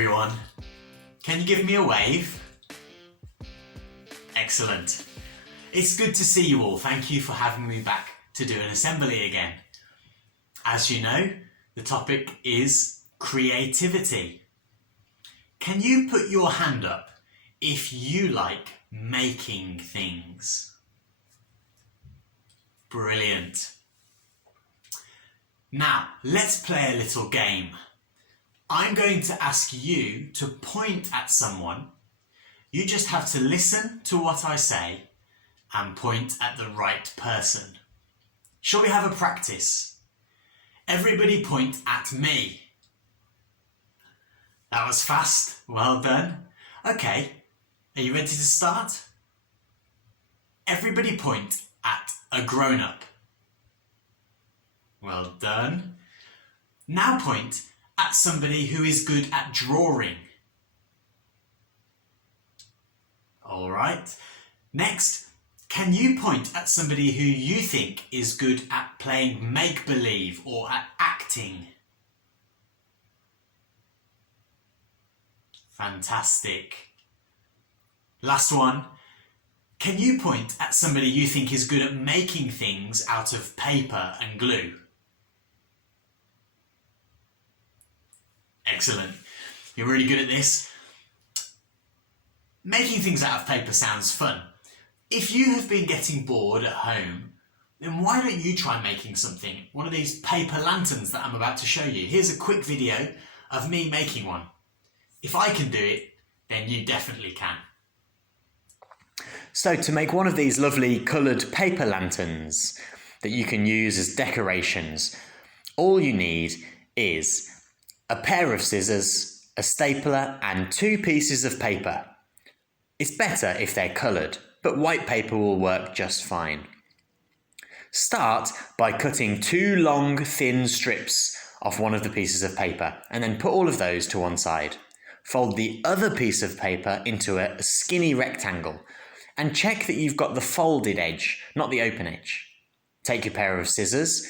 everyone. Can you give me a wave? Excellent. It's good to see you all. Thank you for having me back to do an assembly again. As you know, the topic is creativity. Can you put your hand up if you like making things? Brilliant. Now, let's play a little game. I'm going to ask you to point at someone. You just have to listen to what I say and point at the right person. Shall we have a practice? Everybody point at me. That was fast. Well done. Okay, are you ready to start? Everybody point at a grown-up. Well done. Now point at somebody who is good at drawing. All right. Next, can you point at somebody who you think is good at playing make-believe or at acting? Fantastic. Last one. Can you point at somebody you think is good at making things out of paper and glue? Excellent. You're really good at this. Making things out of paper sounds fun. If you have been getting bored at home, then why don't you try making something? One of these paper lanterns that I'm about to show you. Here's a quick video of me making one. If I can do it, then you definitely can. So to make one of these lovely coloured paper lanterns that you can use as decorations, all you need is a pair of scissors, a stapler and 2 pieces of paper. It's better if they're coloured, but white paper will work just fine. Start by cutting 2 long, thin strips off one of the pieces of paper and then put all of those to one side. Fold the other piece of paper into a skinny rectangle and check that you've got the folded edge, not the open edge. Take your pair of scissors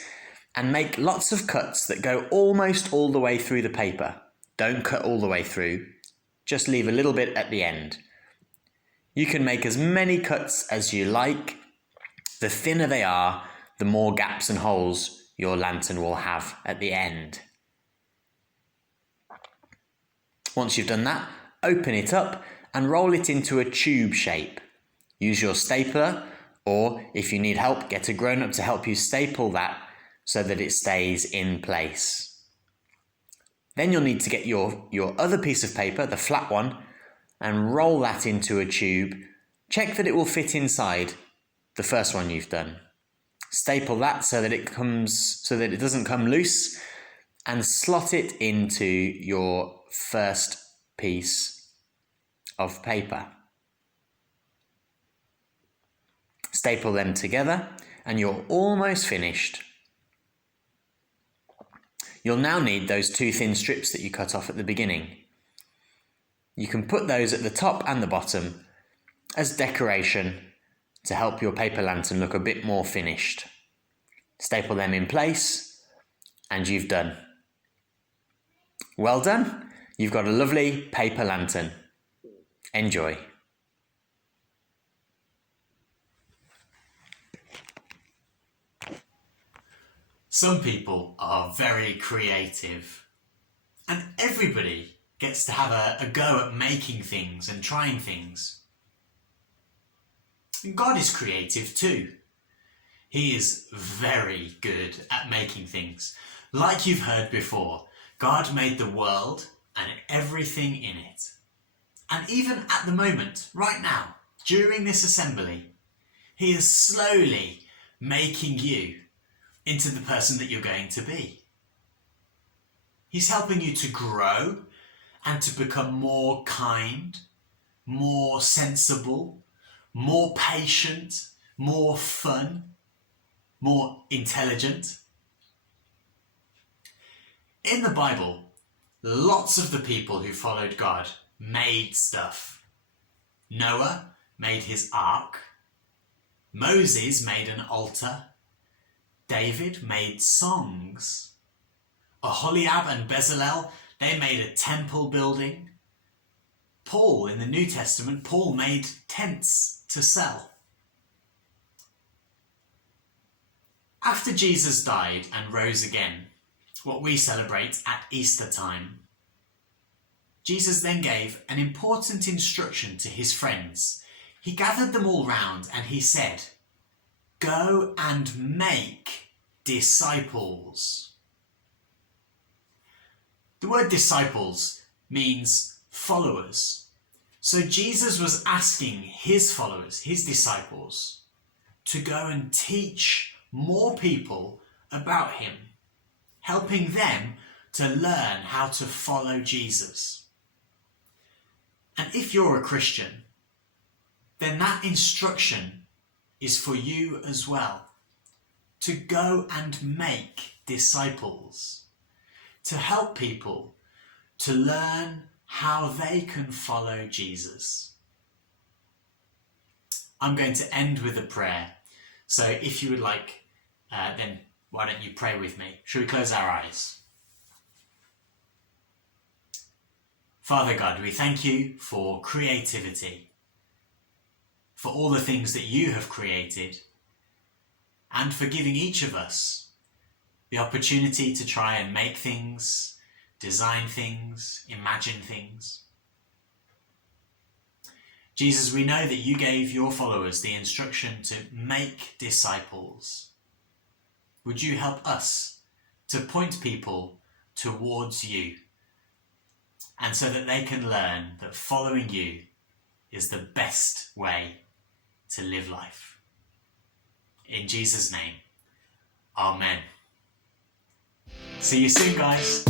and make lots of cuts that go almost all the way through the paper. Don't cut all the way through, just leave a little bit at the end. You can make as many cuts as you like. The thinner they are, the more gaps and holes your lantern will have at the end. Once you've done that, open it up and roll it into a tube shape. Use your stapler, or if you need help, get a grown-up to help you staple that so that it stays in place. Then you'll need to get your other piece of paper, the flat one, and roll that into a tube. Check that it will fit inside the first one you've done. Staple that so that it doesn't come loose, and slot it into your first piece of paper. Staple them together and you're almost finished. You'll now need those 2 thin strips that you cut off at the beginning. You can put those at the top and the bottom as decoration to help your paper lantern look a bit more finished. Staple them in place and you've done. Well done. You've got a lovely paper lantern. Enjoy. Some people are very creative, and everybody gets to have a go at making things and trying things. And God is creative too. He is very good at making things. Like you've heard before, God made the world and everything in it. And even at the moment, right now, during this assembly, He is slowly making you into the person that you're going to be. He's helping you to grow and to become more kind, more sensible, more patient, more fun, more intelligent. In the Bible, lots of the people who followed God made stuff. Noah made his ark. Moses made an altar. David made songs. Aholiab and Bezalel They made a temple building. Paul, in the New Testament, Paul made tents to sell. After Jesus died and rose again, what we celebrate at Easter time, Jesus then gave an important instruction to his friends. He gathered them all round and he said, "Go and make disciples." The word disciples means followers. So Jesus was asking his followers, his disciples, to go and teach more people about him, helping them to learn how to follow Jesus. And if you're a Christian, then that instruction is for you as well, to go and make disciples, to help people to learn how they can follow Jesus. I'm going to end with a prayer. So if you would like, then why don't you pray with me? Shall we close our eyes? Father God, we thank you for creativity, for all the things that you have created, and for giving each of us the opportunity to try and make things, design things, imagine things. Jesus, we know that you gave your followers the instruction to make disciples. Would you help us to point people towards you, and so that they can learn that following you is the best way to live life. In Jesus' name, Amen. See you soon, guys.